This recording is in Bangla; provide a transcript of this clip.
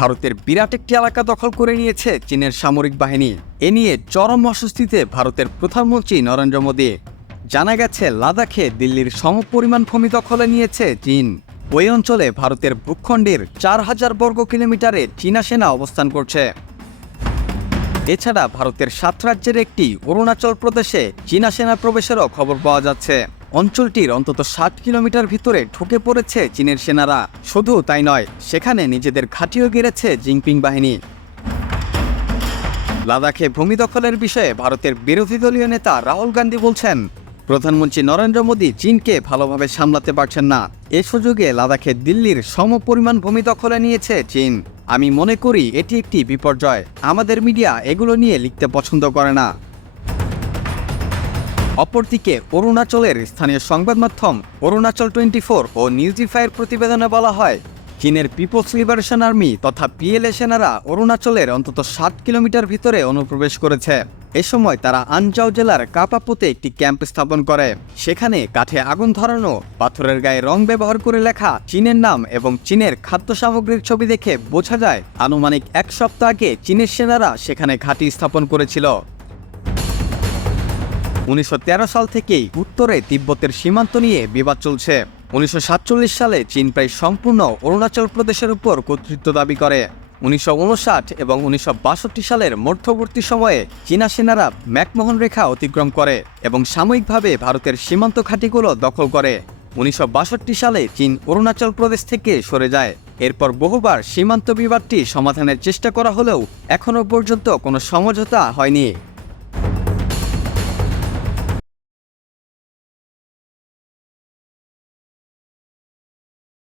ভারতের বিরাট একটি এলাকা দখল করে নিয়েছে চীনের সামরিক বাহিনী। এ নিয়ে চরম অস্বস্তিতে ভারতের প্রধানমন্ত্রী নরেন্দ্র মোদী। জানা গেছে, লাদাখে দিল্লির সমপরিমাণ ভূমি দখলে নিয়েছে চীন। ওই অঞ্চলে ভারতের ভূখণ্ডের চার হাজার বর্গ কিলোমিটারে চীনা সেনা অবস্থান করছে। এছাড়া ভারতের সাত রাজ্যের একটি অরুণাচল প্রদেশে চীনা সেনা প্রবেশেরও খবর পাওয়া যাচ্ছে। অঞ্চলটির অন্তত ষাট কিলোমিটার ভিতরে ঢুকে পড়েছে চীনের সেনারা। শুধু তাই নয়, সেখানে নিজেদের ঘাঁটিও গেড়েছে জিনপিং বাহিনী। লাদাখে ভূমি দখলের বিষয়ে ভারতের বিরোধী দলীয় নেতা রাহুল গান্ধী বলছেন, প্রধানমন্ত্রী নরেন্দ্র মোদী চীনকে ভালোভাবে সামলাতে পারছেন না। এ সুযোগে লাদাখে দিল্লির সমপরিমাণ ভূমি দখলে নিয়েছে চীন। আমি মনে করি এটি একটি বিপর্যয়। আমাদের মিডিয়া এগুলো নিয়ে লিখতে পছন্দ করে না। অপরদিকে অরুণাচলের স্থানীয় সংবাদ মাধ্যম অরুণাচল টোয়েন্টি ফোর ও নিউজিফাইয়ের প্রতিবেদনে বলা হয়, চীনের পিপলস লিবারেশন আর্মি তথা পিএলএ সেনারা অরুণাচলের অন্তত ষাট কিলোমিটার ভিতরে অনুপ্রবেশ করেছে। এ সময় তারা আনজাও জেলার কাপাপুতে একটি ক্যাম্প স্থাপন করে। সেখানে কাঠে আগুন ধরানো, পাথরের গায়ে রং ব্যবহার করে লেখা চীনের নাম এবং চীনের খাদ্য সামগ্রীর ছবি দেখে বোঝা যায়, আনুমানিক এক সপ্তাহ আগে চীনের সেনারা সেখানে ঘাঁটি স্থাপন করেছিল। উনিশশো তেরো সাল থেকেই উত্তরে তিব্বতের সীমান্ত নিয়ে বিবাদ চলছে। উনিশশো সাতচল্লিশ সালে চীন প্রায় সম্পূর্ণ অরুণাচল প্রদেশের উপর কর্তৃত্ব দাবি করে। উনিশশো উনষাট এবং উনিশশো বাষট্টি সালের মধ্যবর্তী সময়ে চীনা সেনারা ম্যাকমোহন রেখা অতিক্রম করে এবং সাময়িকভাবে ভারতের সীমান্ত ঘাঁটিগুলো দখল করে। উনিশশো বাষট্টি সালে চীন অরুণাচল প্রদেশ থেকে সরে যায়। এরপর বহুবার সীমান্ত বিবাদটি সমাধানের চেষ্টা করা হলেও এখনও পর্যন্ত কোনো সমঝোতা হয়নি।